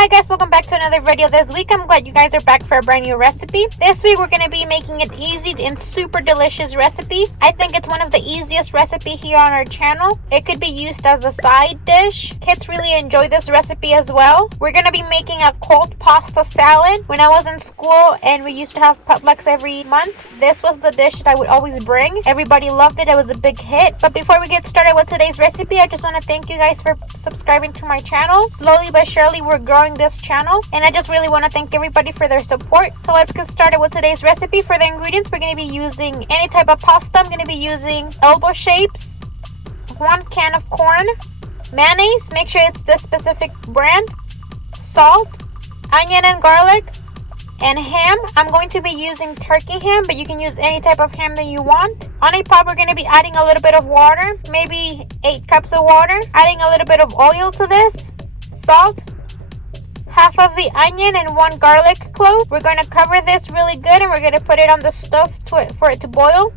Hi guys, welcome back to another video this week. I'm glad you guys are back for a brand new recipe. This week we're going to be making an easy and super delicious recipe. I think it's one of the easiest recipe here on our channel. It could be used as a side dish. Kids really enjoy this recipe as well. We're going to be making a cold pasta salad. When I was in school and we used to have potlucks every month, this was the dish that I would always bring. Everybody loved it. It was a big hit. But before we get started with today's recipe, I just want to thank you guys for subscribing to my channel. Slowly but surely we're growing this channel, and I just really want to thank everybody for their support. So let's get started with today's recipe. For the ingredients, we're going to be using any type of pasta. I'm going to be using elbow shapes, 1 can of corn, mayonnaise, make sure it's this specific brand, salt, onion and garlic, and ham. I'm going to be using turkey ham, but you can use any type of ham that you want. On a pot, we're going to be adding a little bit of water, maybe 8 cups of water, adding a little bit of oil to this, salt, half of the onion and 1 garlic clove. We're going to cover this really good and we're going to put it on the stove for it to boil.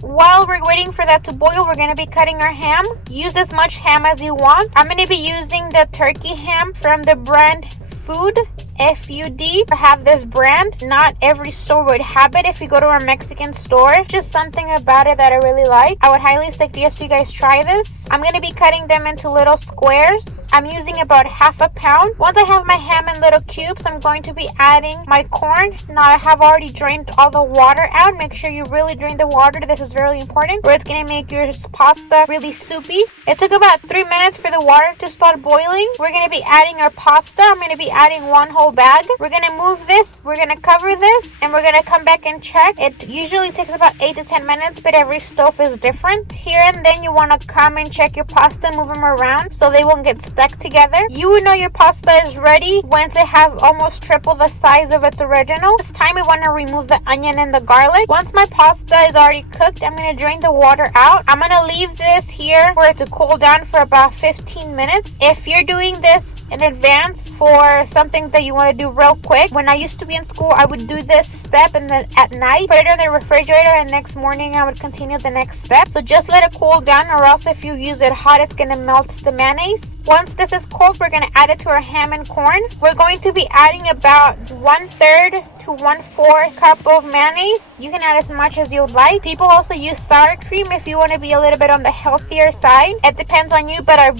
While we're waiting for that to boil, we're going to be cutting our ham. Use as much ham as you want. I'm going to be using the turkey ham from the brand Food, F-U-D. I have this brand. Not every store would have it. If you go to a Mexican store, just something about it that I really like. I would highly suggest you guys try this. I'm going to be cutting them into little squares. I'm using about half a pound. Once I have my ham in little cubes, I'm going to be adding my corn. Now I have already drained all the water out. Make sure you really drain the water. This is very important, or it's going to make your pasta really soupy. It took about 3 minutes for the water to start boiling. We're going to be adding our pasta. I'm going to be adding 1 whole bag. We're going to move this. We're going to cover this, and we're going to come back and check. It usually takes about 8 to 10 minutes, but every stove is different. Here and then you want to come and check your pasta, move them around so they won't get stuck together. You will know your pasta is ready once it has almost triple the size of its original. This time we want to remove the onion and the garlic. Once my pasta is already cooked, I'm going to drain the water out. I'm going to leave this here for it to cool down for about 15 minutes. If you're doing this in advance for something that you want to do real quick, when I used to be in school, I would do this step and then at night put it in the refrigerator, and next morning I would continue the next step. So just let it cool down, or else if you use it hot, it's going to melt the mayonnaise. Once this is cold, we're going to add it to our ham and corn. We're going to be adding about 1/3 to 1/4 cup of mayonnaise. You can add as much as you'd like. People also use sour cream if you want to be a little bit on the healthier side. It depends on you, but I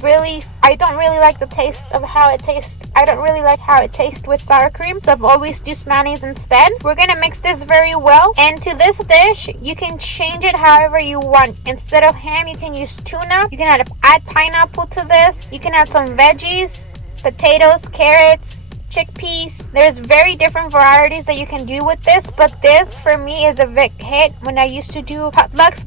don't really like the taste of how it tastes. I don't really like how it tastes with sour cream, so I've always used mayonnaise instead. We're going to mix this very well. And to this dish, you can change it however you want. Instead of ham, you can use tuna. You can add pineapple to this. You can add some veggies, potatoes, carrots, chickpeas. There's very different varieties that you can do with this, but this for me is a big hit. When I used to do potlucks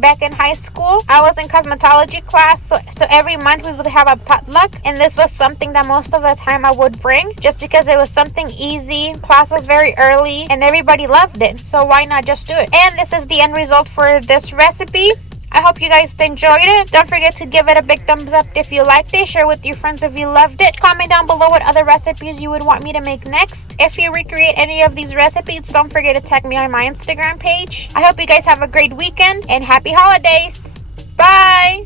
back in high school, I was in cosmetology class, so every month we would have a potluck, and this was something that most of the time I would bring, just because it was something easy. Class was very early and everybody loved it, so why not just do it? And this is the end result for this recipe. I hope you guys enjoyed it. Don't forget to give it a big thumbs up if you liked it. Share with your friends if you loved it. Comment down below what other recipes you would want me to make next. If you recreate any of these recipes, don't forget to tag me on my Instagram page. I hope you guys have a great weekend and happy holidays. Bye!